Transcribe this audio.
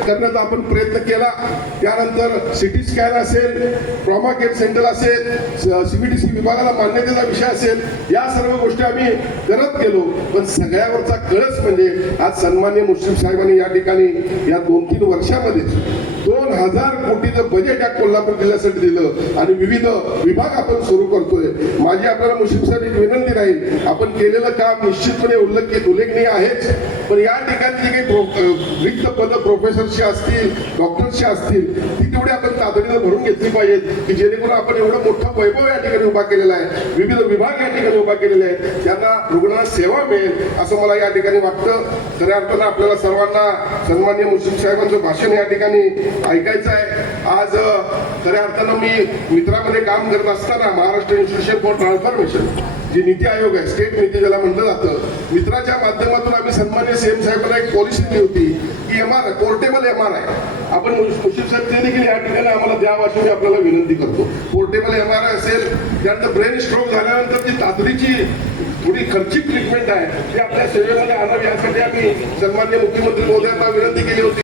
करण्याचा आपण प्रयत्न केला। त्यानंतर सिटी स्कॅन असेल, ट्रॉमा केअर सेंटर असेल, CBDC विभागाला मान्यतेचा विषय असेल, या सर्व गोष्टी आम्ही करत गेलो। पण सगळ्यावरचा कळस म्हणजे आज सन्माननीय मुश्रीफ साहेबांनी या ठिकाणी या 2-3 वर्षामध्ये 2000 कोटीचं बजेट या कोल्हापूर जिल्ह्यासाठी दिलं आणि विविध विभाग आपण सुरू करतोय। माझी आपल्याला मुश्रीफ साहेब एक विनंती राहील, आपण केलेलं काम निश्चितपणे उल्लेखनीय आहेच, पण या ठिकाणी जी काही रिक्त पद प्रोफेसरची असतील, डॉक्टरची असतील, ती तेवढी आपण तातडीनं भरून घेतली पाहिजेत की जेणेकरून आपण एवढं मोठं वैभव या ठिकाणी उभा केलेला आहे, विविध विभाग या ठिकाणी उभा केलेले आहेत, त्यांना रुग्णांना सेवा मिळेल असं मला या ठिकाणी वाटतं। खऱ्या अर्थानं आपल्याला सर्वांना सन्माननीय मुश्रीफ साहेबांचं भाषण या ठिकाणी ऐकायचं आहे। आज खऱ्या अर्थानं मी मित्रामध्ये काम करत असताना महाराष्ट्र इन्स्टिट्यूशन फॉर ट्रान्सफॉर्मेशन जी नीती आयोग आहे, स्टेट नीती ज्याला म्हटलं जातं, मित्राच्या माध्यमातून आम्ही सन्माननीय CM साहेबांना एक पॉलिसी दिली होती की MRI, पोर्टेबल MRI आपण मुश्रीफ साहेब ते देखील या ठिकाणी आम्हाला द्यावं अशी मी आपल्याला विनंती करतो। पोर्टेबल MRI असेल, त्यानंतर ब्रेन स्ट्रोक झाल्यानंतर जी तातडीची थोडी खर्चिक ट्रीटमेंट आहे ती आपल्या सेवेमध्ये आणावी यासाठी आम्ही सन्माननीय मुख्यमंत्री महोदयांना विनंती केली होती।